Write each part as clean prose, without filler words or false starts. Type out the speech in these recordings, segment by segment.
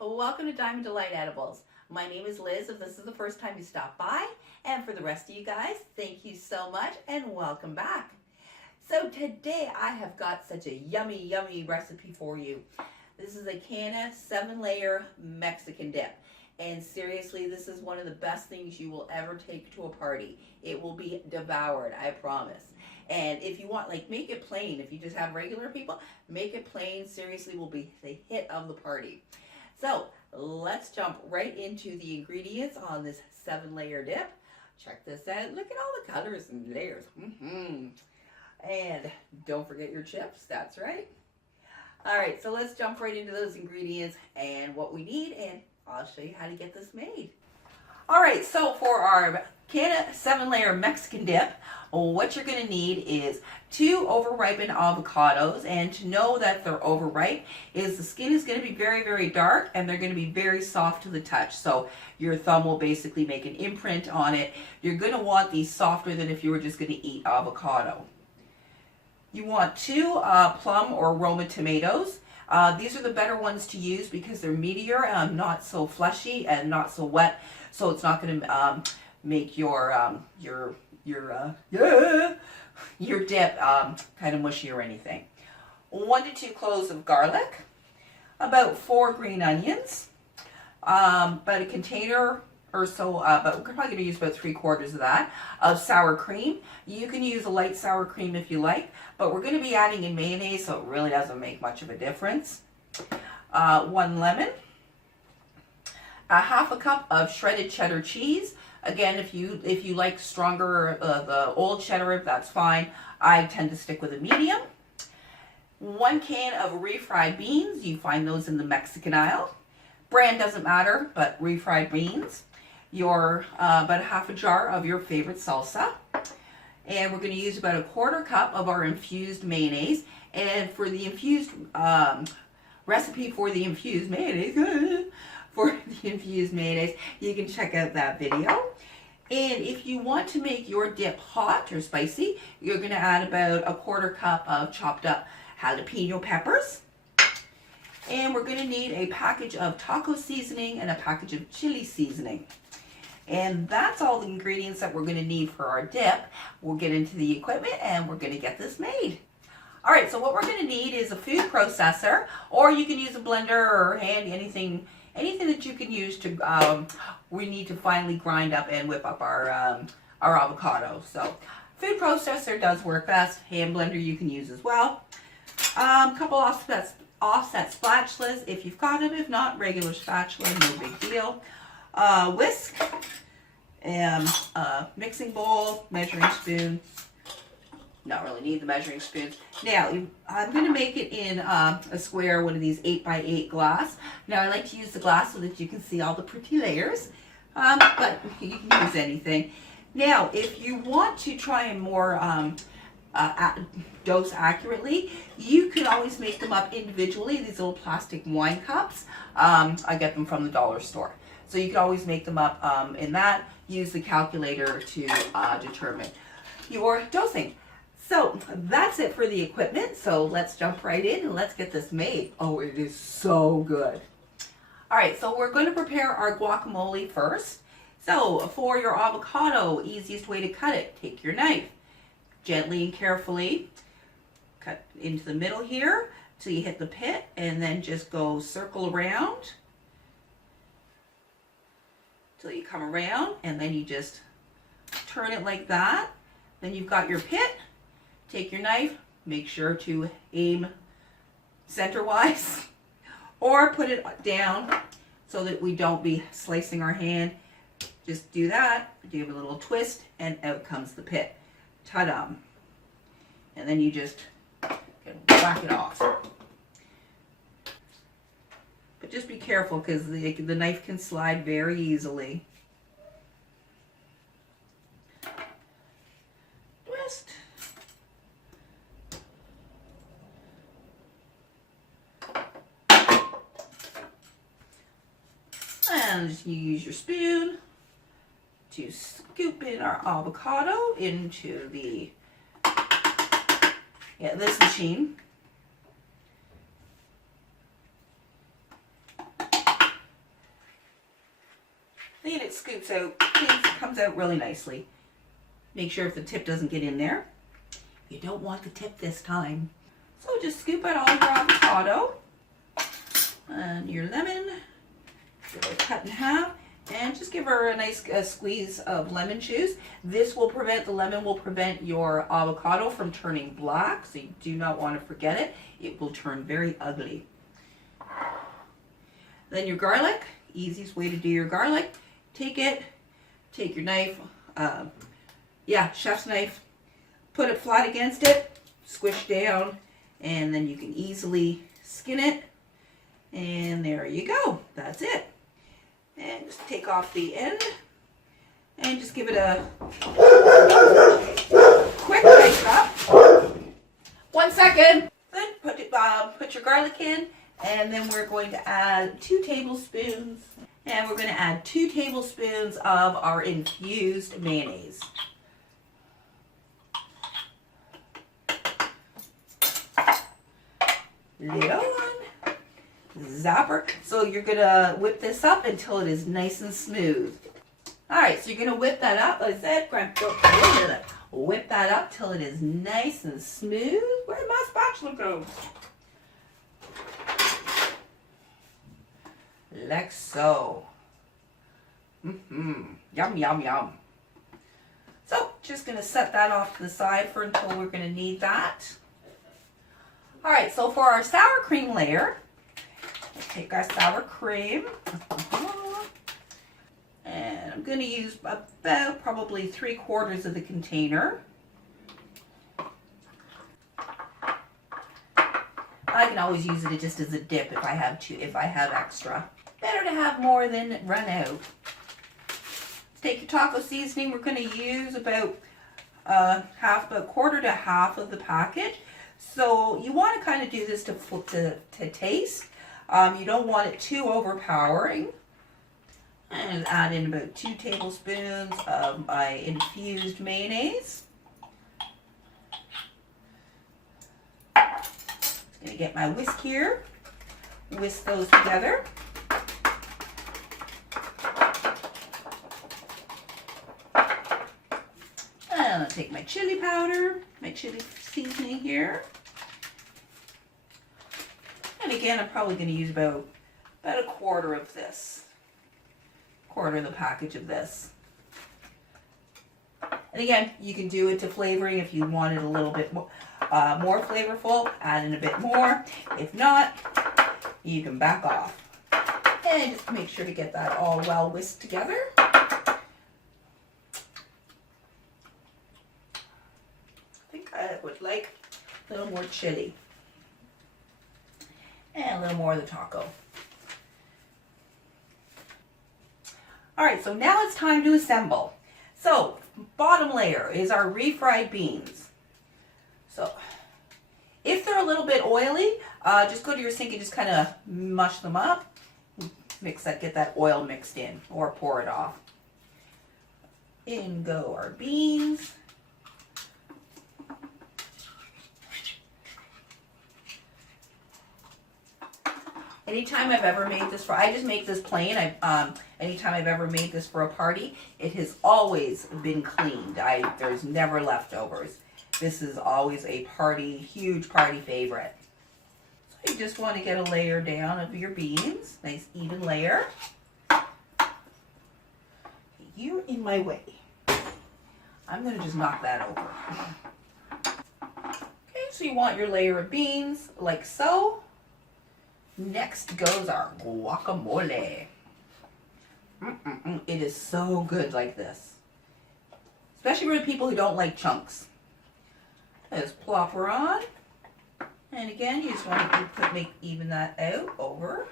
welcome to Diamond Delight Edibles. My name is Liz if this is the first time you stop by, and for the rest of you guys, thank you so much and welcome back. So today I have got such a yummy recipe for you. This is a Canna 7-layer Mexican dip. And seriously, this is one of the best things you will ever take to a party. It will be devoured, I promise. And if you want, make it plain. If you just have regular people, make it plain. Seriously, will be the hit of the party. So let's jump right into the ingredients on this 7-layer dip. Check this out. Look at all the colors and layers. And don't forget your chips. That's right. All right, so let's jump right into those ingredients and what we need, and I'll show you how to get this made. All right, so for our Canna 7-layer Mexican dip, what you're going to need is 2 over-ripened avocados, and to know that they're overripe is the skin is going to be very dark and they're going to be very soft to the touch. So your thumb will basically make an imprint on it. You're going to want these softer than if you were just going to eat avocado. You want 2 plum or Roma tomatoes. These are the better ones to use because they're meatier, not so fleshy and not so wet, so it's not going to make your dip kind of mushy or anything. 1 to 2 cloves of garlic, about 4 green onions, about a container or so, but we're probably going to use about 3/4 of that, of sour cream. You can use a light sour cream if you like, but we're going to be adding in mayonnaise, so it really doesn't make much of a difference. 1 lemon, a 1/2 cup of shredded cheddar cheese. Again, if you like stronger, the old cheddar, that's fine. I tend to stick with a medium. 1 can of refried beans. You find those in the Mexican aisle. Brand doesn't matter, but refried beans. Your about a 1/2 jar of your favorite salsa. And we're going to use about a 1/4 cup of our infused mayonnaise. And for the infused recipe for the infused mayonnaise, you can check out that video. And if you want to make your dip hot or spicy, you're going to add about a 1/4 cup of chopped up jalapeno peppers. And we're going to need a package of taco seasoning and a package of chili seasoning. And that's all the ingredients that we're going to need for our dip. We'll get into the equipment and we're going to get this made. All right, so what we're going to need is a food processor, or you can use a blender or handy, anything that you can use to, we need to finally grind up and whip up our avocado. So food processor does work best. Hand blender you can use as well. Couple offset spatulas if you've got them. If not, regular spatula, no big deal. Whisk, and mixing bowl, measuring spoon. Not really need the measuring spoons. Now, I'm going to make it in a square, one of these 8x8 glass. Now, I like to use the glass so that you can see all the pretty layers, but you can use anything. Now, if you want to try and more dose accurately, you can always make them up individually, these little plastic wine cups. I get them from the dollar store. So you can always make them up in that. Use the calculator to determine your dosing. So that's it for the equipment. So let's jump right in and let's get this made. Oh, it is so good. All right, so we're going to prepare our guacamole first. So for your avocado, easiest way to cut it, take your knife. Gently and carefully cut into the middle here till you hit the pit, and then just go circle around till you come around, and then you just turn it like that. Then you've got your pit. Take your knife, make sure to aim center-wise, or put it down so that we don't be slicing our hand. Just do that, give it a little twist, and out comes the pit. Ta-da! And then you just whack it off. But just be careful because the knife can slide very easily. Twist. And you use your spoon to scoop in our avocado into this machine. scoops out, comes out really nicely. Make sure if the tip doesn't get in there. You don't want the tip this time. So just scoop out all your avocado and your lemon. Give it cut in half and just give her a nice squeeze of lemon juice. This will prevent, the lemon will prevent your avocado from turning black, so you do not want to forget it. It will turn very ugly. Then your garlic, easiest way to do your garlic. Take your knife, chef's knife, put it flat against it, squish down, and then you can easily skin it. And there you go, that's it. And just take off the end and just give it a quick dice up. 1 second. Then put your garlic in, and then we're going to add 2 tablespoons. And we're going to add 2 tablespoons of our infused mayonnaise. Little one. Zapper. So you're going to whip this up until it is nice and smooth. Alright, so you're going to whip that up. Like I said, whip that up till it is nice and smooth. Where'd my spatula go? Like so. Yum, yum, yum. So, just going to set that off to the side for until we're going to need that. Alright, so for our sour cream layer, take our sour cream. And I'm going to use about probably 3/4 of the container. I can always use it just as a dip if I have extra. Better to have more than run out. Take your taco seasoning. We're going to use about a 1/4 to half of the package. So you want to kind of do this to taste. You don't want it too overpowering. And add in about 2 tablespoons of my infused mayonnaise. Just going to get my whisk here. Whisk those together. And I'll take my chili powder, my chili seasoning here. And again, I'm probably going to use about 1/4 of this. 1/4 of the package of this. And again, you can do it to flavoring if you want it a little bit more flavorful, add in a bit more. If not, you can back off. And just make sure to get that all well whisked together. I think I would like a little more chili. And a little more of the taco. Alright, so now it's time to assemble. So, bottom layer is our refried beans. So, if they're a little bit oily, just go to your sink and just kind of mush them up. Mix that, get that oil mixed in, or pour it off. In go our beans. Anytime I've ever made this I just make this plain. Anytime I've ever made this for a party, it has always been cleaned. There's never leftovers. This is always a huge party favorite. So you just want to get a layer down of your beans, nice even layer. You're in my way. I'm going to just knock that over. Okay, so you want your layer of beans like so. Next goes our guacamole. It is so good like this. Especially for the people who don't like chunks. Just plop her on. And again, you just want to even that out over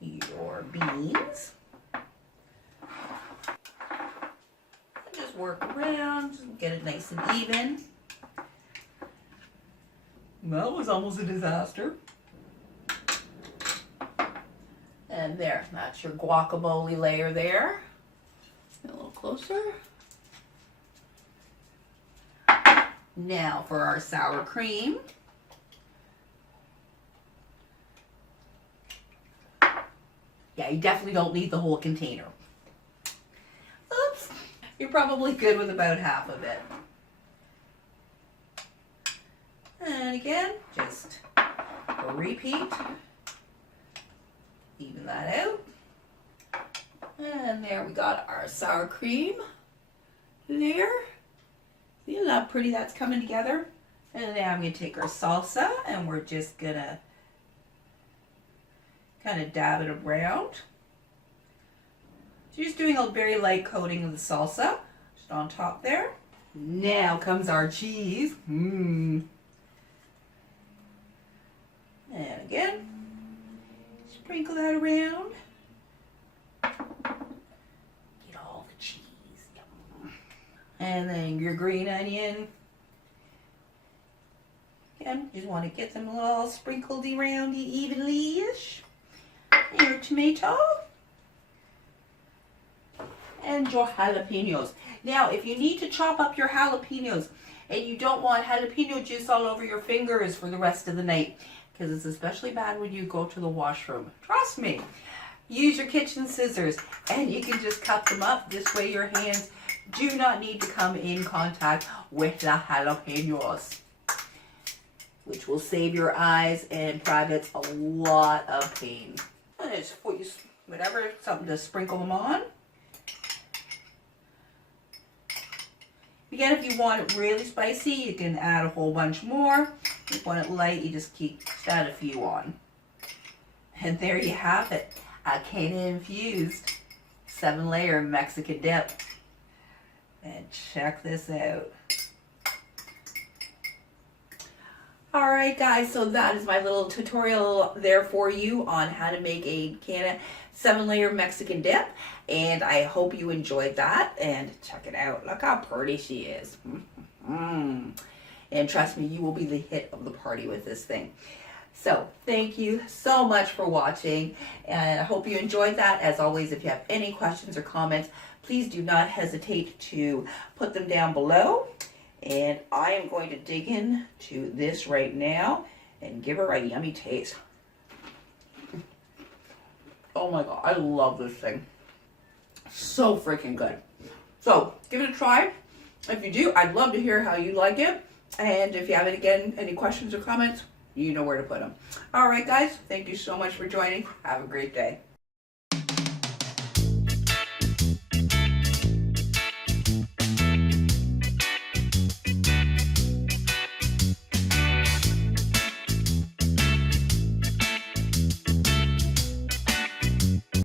your beans. And just work around, just get it nice and even. That was almost a disaster. And there, that's your guacamole layer there. A little closer. Now for our sour cream. Yeah, you definitely don't need the whole container. You're probably good with about half of it. And again, just repeat. Even that out. And there we got our sour cream there. See how pretty that's coming together? And now I'm going to take our salsa and we're just going to kind of dab it around. So just doing a very light coating of the salsa, just on top there. Now comes our cheese. And again, sprinkle that around. Get all the cheese. And then your green onion. Again, you just want to get them all sprinkled around evenly-ish. Your tomato. And your jalapenos. Now, if you need to chop up your jalapenos and you don't want jalapeno juice all over your fingers for the rest of the night, because it's especially bad when you go to the washroom. Trust me. Use your kitchen scissors and you can just cut them up. This way your hands do not need to come in contact with the jalapenos, which will save your eyes and privates a lot of pain. And it's whatever, something to sprinkle them on. Again, if you want it really spicy, you can add a whole bunch more. If you want it light, you just add a few on. And there you have it, a Canna infused 7-layer Mexican dip. And check this out. Alright guys, so that is my little tutorial there for you on how to make a Canna 7-layer Mexican dip. And I hope you enjoyed that. And check it out. Look how pretty she is. And trust me, you will be the hit of the party with this thing. So thank you so much for watching. And I hope you enjoyed that. As always, if you have any questions or comments, please do not hesitate to put them down below. And I am going to dig in to this right now and give her a yummy taste. Oh my God, I love this thing. So freaking good. So give it a try. If you do, I'd love to hear how you like it. And if you have, again, any questions or comments, you know where to put them. All right, guys, thank you so much for joining. Have a great day.